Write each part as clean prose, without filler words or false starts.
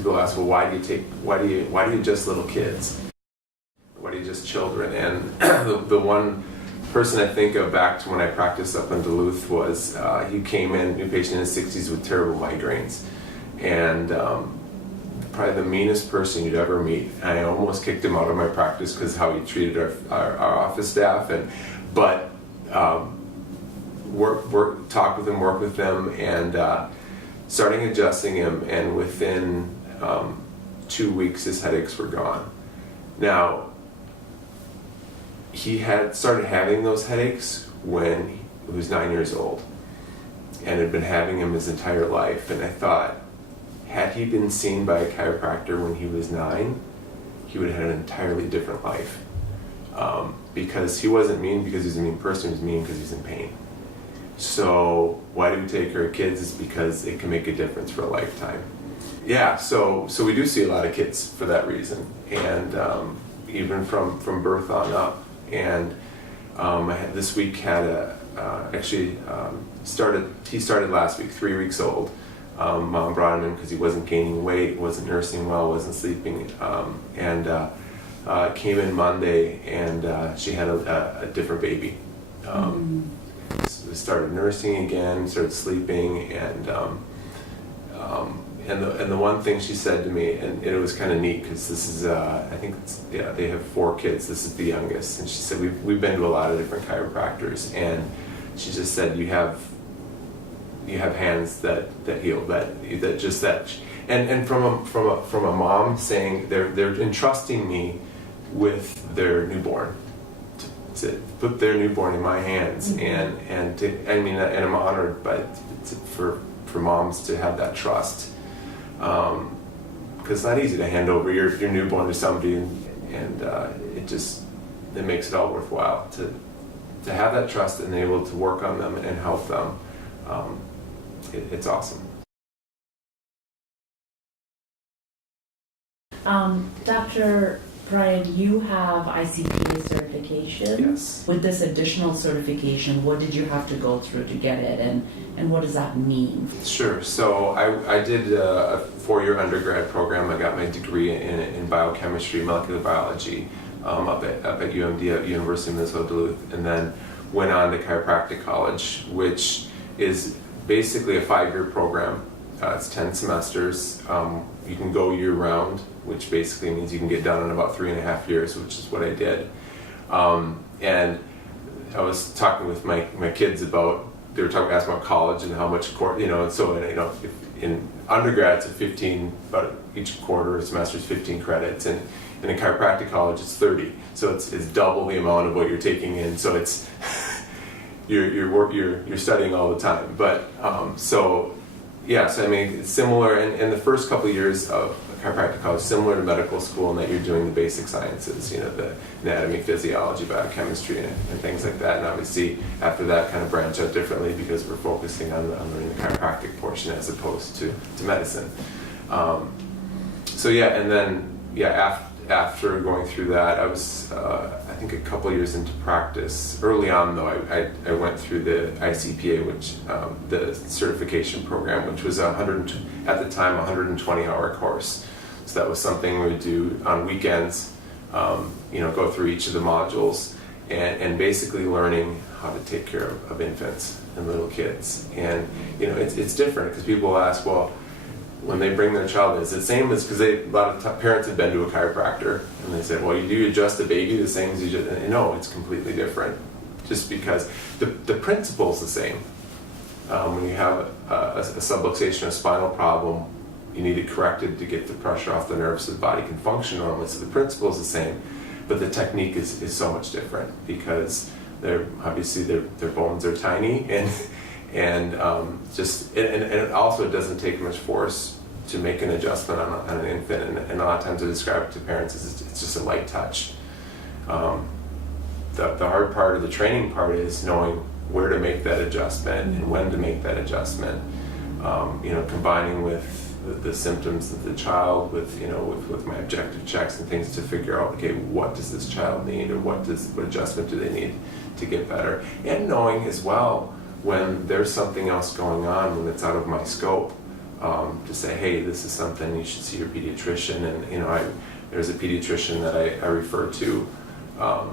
people ask, well, why do you adjust little kids? Why do you adjust children? And the one person I think of back to when I practiced up in Duluth was he came in, new patient in his 60s with terrible migraines, and probably the meanest person you'd ever meet. I almost kicked him out of my practice because how he treated our office staff, but talked with him, worked with them, and starting adjusting him, and within 2 weeks his headaches were gone. Now, he had started having those headaches when he was 9 years old and had been having them his entire life, and I thought, had he been seen by a chiropractor when he was 9, he would have had an entirely different life. Because he wasn't mean because he's a mean person, he was mean because he's in pain. So why do we take care of kids? Is because it can make a difference for a lifetime. Yeah, so we do see a lot of kids for that reason, and even from birth on up. And this week had he started last week, 3 weeks old. Mom brought him in because he wasn't gaining weight, wasn't nursing well, wasn't sleeping, and came in Monday, and she had a different baby. So started nursing again, started sleeping, and the one thing she said to me, and it was kind of neat because this is I think they have 4 kids. This is the youngest, and she said we've been to a lot of different chiropractors, and she just said you have hands that heal, that just that, and from a mom saying they're entrusting me with their newborn, to put their newborn in my hands, and I'm honored for moms to have that trust, because it's not easy to hand over your newborn to somebody, and it makes it all worthwhile to have that trust and able to work on them and help them. It's awesome. Dr. Brian, you have ICPA certification. Yes. With this additional certification, what did you have to go through to get it, and what does that mean? Sure. So I did a 4-year undergrad program. I got my degree in biochemistry, molecular biology, up at UMD, at University of Minnesota Duluth, and then went on to chiropractic college, which is basically a 5-year program. It's 10 semesters. You can go year-round, which basically means you can get done in about 3.5 years, which is what I did. And I was talking with my kids about, they were asking about college and how much if in undergrad it's 15, about each quarter semester is 15 credits, and in chiropractic college it's 30. So it's double the amount of what you're taking in. So it's you're studying all the time. But so I mean, it's similar, and the first couple of years of chiropractic college, similar to medical school, in that you're doing the basic sciences, the anatomy, physiology, biochemistry, and things like that. And obviously, after that, kind of branch out differently because we're focusing on learning the chiropractic portion as opposed to medicine. And then after going through that, I was I think a couple of years into practice. Early on, though, I went through the ICPA, which the certification program, which was at the time 120-hour course. So that was something we would do on weekends. Go through each of the modules and basically learning how to take care of infants and little kids. And it's different because people ask, well, when they bring their child in, it's the same as, because a lot of parents have been to a chiropractor and they said, well, you adjust the baby the same as you just, no, it's completely different, just because the principle's the same. When you have a subluxation or spinal problem, you need it corrected to get the pressure off the nerves so the body can function normally. So the principle is the same, but the technique is so much different because their bones are tiny, and it also doesn't take much force to make an adjustment on an infant, and a lot of times I describe it to parents as it's just a light touch. The hard part, or the training part, is knowing where to make that adjustment and when to make that adjustment. Combining with the symptoms of the child with my objective checks and things to figure out, okay, what does this child need, or what adjustment do they need to get better, and knowing as well when there's something else going on, when it's out of my scope, to say, hey, this is something you should see your pediatrician. And there's a pediatrician that I refer to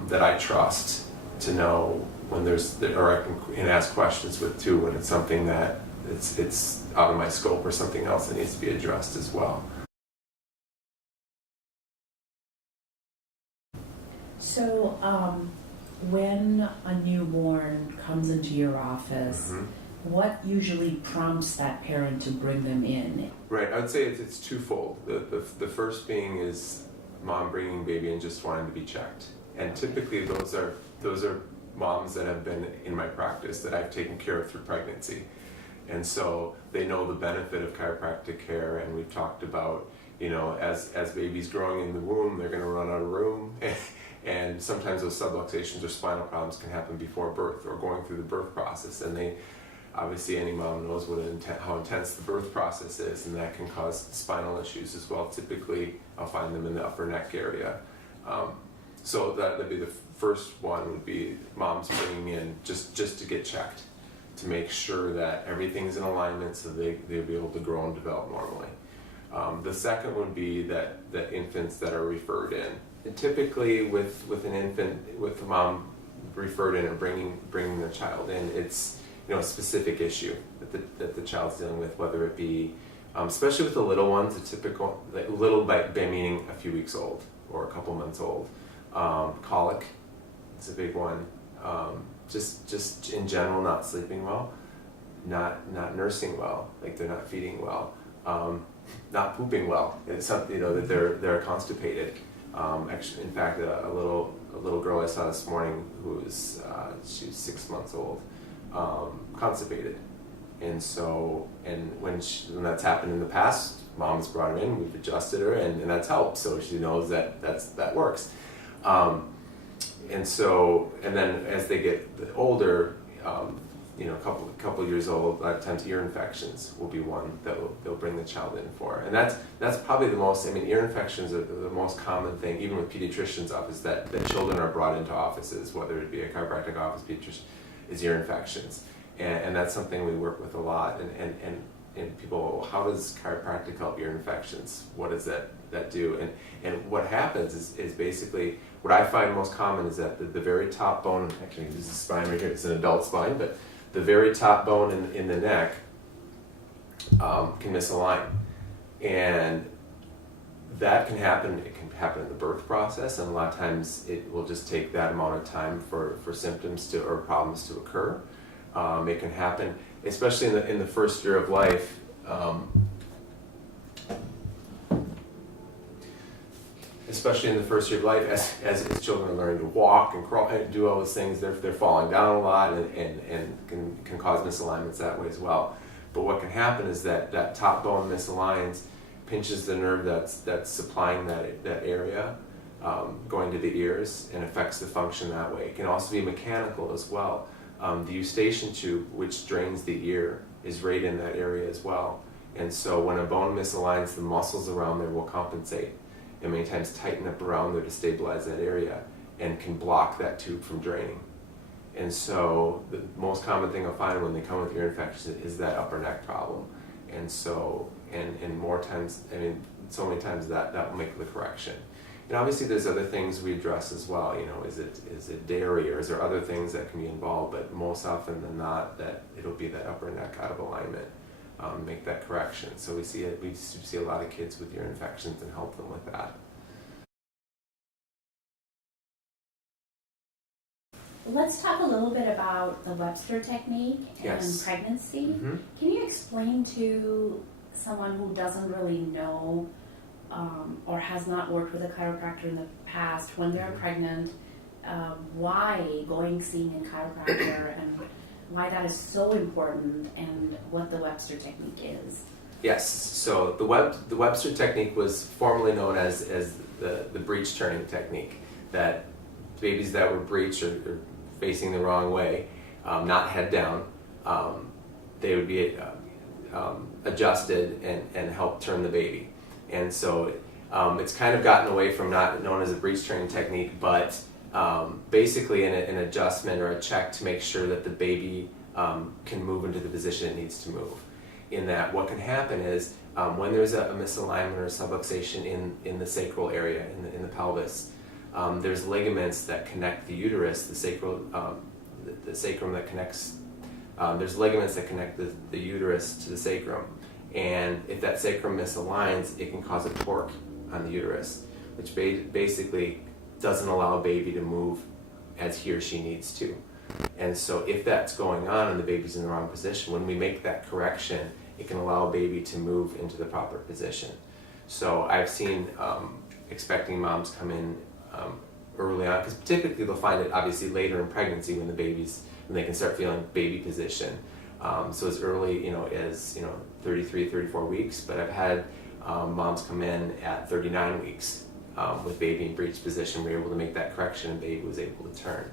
that I trust to know when or I can ask questions with too when it's something that it's out of my scope or something else that needs to be addressed as well. So, when a newborn comes into your office, what usually prompts that parent to bring them in? Right, I would say it's twofold. The first being is mom bringing baby and just wanting to be checked, and typically those are moms that have been in my practice that I've taken care of through pregnancy, and so they know the benefit of chiropractic care. And we've talked about, as baby's growing in the womb, they're going to run out of room. And sometimes those subluxations or spinal problems can happen before birth or going through the birth process. And obviously any mom knows how intense the birth process is, and that can cause spinal issues as well. Typically, I'll find them in the upper neck area. So that'd be the first one, would be moms bringing in just to get checked, to make sure that everything's in alignment so they'll be able to grow and develop normally. The second would be that infants that are referred in. And typically with an infant, with the mom referred in or bringing the child in, it's a specific issue that the child's dealing with, whether it be, especially with the little ones, a typical, little by meaning a few weeks old or a couple months old. Colic is a big one. Just in general, not sleeping well, not nursing well, like they're not feeding well, not pooping well. It's something, that they're constipated. Actually, in fact, a little girl I saw this morning who was she was 6 months old, constipated, and when that's happened in the past, mom's brought her in, we've adjusted her, and that's helped. So she knows that works. And then as they get older, a couple years old, a lot of times ear infections will be one that they'll bring the child in for. And that's probably the most, ear infections are the most common thing, even with pediatricians' offices, that children are brought into offices, whether it be a chiropractic office, pediatrician, is ear infections. And that's something we work with a lot. And people, how does chiropractic help ear infections? What does that do? And what happens is basically, what I find most common is that the very top bone, actually this is the spine right here, it's an adult spine, but the very top bone in the neck can misalign. And that can happen, it can happen in the birth process, and a lot of times it will just take that amount of time for symptoms or problems to occur. It can happen, especially in the first year of life. Especially in the first year of life, as children are learning to walk and crawl and do all those things, they're falling down a lot and can cause misalignments that way as well. But what can happen is that top bone misaligns, pinches the nerve that's supplying that area, going to the ears, and affects the function that way. It can also be mechanical as well. The eustachian tube, which drains the ear, is right in that area as well. And so when a bone misaligns, the muscles around there will compensate and many times tighten up around there to stabilize that area and can block that tube from draining. And so the most common thing I'll find when they come with ear infection is that upper neck problem. And so, and more times, so many times that will make the correction. And obviously there's other things we address as well. Is it dairy, or is there other things that can be involved? But most often than not, that it'll be that upper neck out of alignment. Make that correction. So we see a lot of kids with ear infections and help them with that. Let's talk a little bit about the Webster Technique and pregnancy. Mm-hmm. Can you explain to someone who doesn't really know or has not worked with a chiropractor in the past, when they're pregnant, why seeing a chiropractor and why that is so important, and what the Webster Technique is? Yes, so the Webster Technique was formerly known as the breech turning technique, that babies that were breech or facing the wrong way, not head down, they would be adjusted and help turn the baby. And so it's kind of gotten away from not known as a breech turning technique, but basically an adjustment or a check to make sure that the baby can move into the position it needs to move. in that what can happen is when there's a misalignment or a subluxation in the sacral area, in the pelvis, there's ligaments that connect the uterus, the sacrum that connects, there's ligaments that connect the uterus to the sacrum. And if that sacrum misaligns, it can cause a torque on the uterus, which basically doesn't allow a baby to move as he or she needs to. And so if that's going on and the baby's in the wrong position, when we make that correction, it can allow a baby to move into the proper position. So I've seen expecting moms come in early on, because typically they'll find it obviously later in pregnancy when they can start feeling baby position. So as early as 33, 34 weeks, but I've had moms come in at 39 weeks with baby in breech position. We were able to make that correction and baby was able to turn.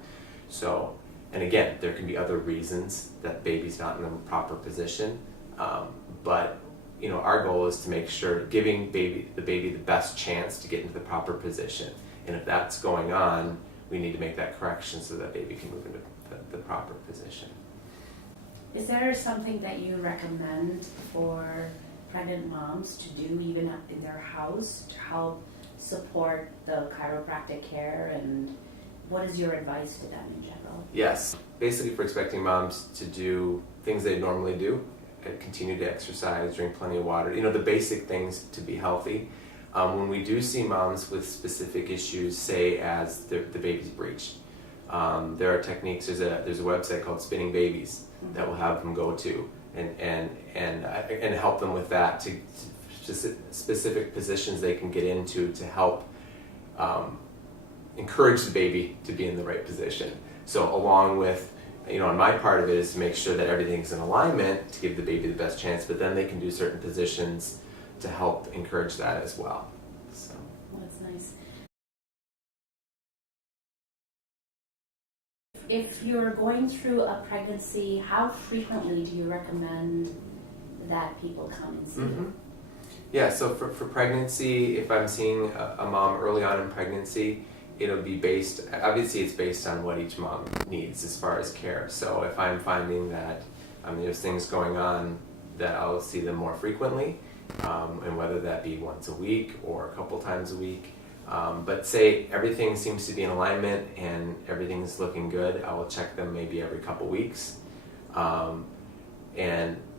So, and again, there can be other reasons that baby's not in the proper position, but our goal is to make sure giving the baby the best chance to get into the proper position. And if that's going on, we need to make that correction so that baby can move into the proper position. Is there something that you recommend for pregnant moms to do even in their house to help support the chiropractic care, and what is your advice to them in general? Yes, basically for expecting moms to do things they normally do, and continue to exercise, drink plenty of water, the basic things to be healthy. When we do see moms with specific issues, say as the baby's breech, there are techniques. There's a website called Spinning Babies that will have them go to and help them with that, to specific positions they can get into to help encourage the baby to be in the right position. So along with, on my part of it is to make sure that everything's in alignment to give the baby the best chance, but then they can do certain positions to help encourage that as well. So. Well, that's nice. If you're going through a pregnancy, how frequently do you recommend that people come and see you? Yeah, so for pregnancy, if I'm seeing a mom early on in pregnancy, it'll be obviously it's based on what each mom needs as far as care. So if I'm finding that there's things going on, that I'll see them more frequently, and whether that be once a week or a couple times a week. But say everything seems to be in alignment and everything's looking good, I will check them maybe every couple weeks.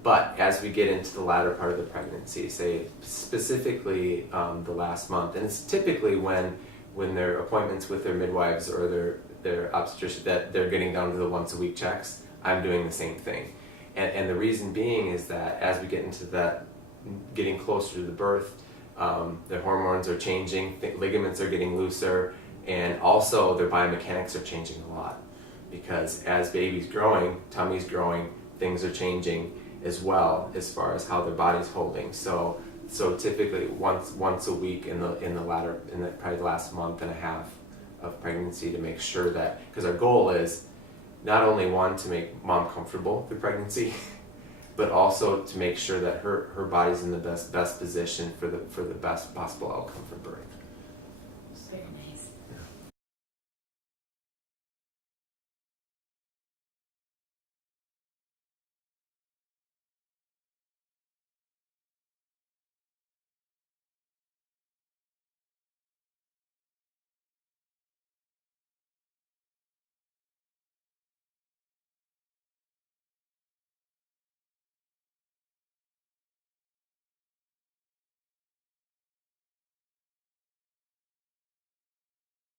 But as we get into the latter part of the pregnancy, say specifically the last month, and it's typically when their appointments with their midwives or their obstetrician, that they're getting down to the once a week checks, I'm doing the same thing. And the reason being is that as we get into that, getting closer to the birth, their hormones are changing, ligaments are getting looser, and also their biomechanics are changing a lot. Because as baby's growing, tummy's growing, things are changing as well as far as how their body's holding. So typically once a week in probably the last month and a half of pregnancy, to make sure that, because our goal is not only one, to make mom comfortable through pregnancy, but also to make sure that her body's in the best position for the best possible outcome for birth. Very nice.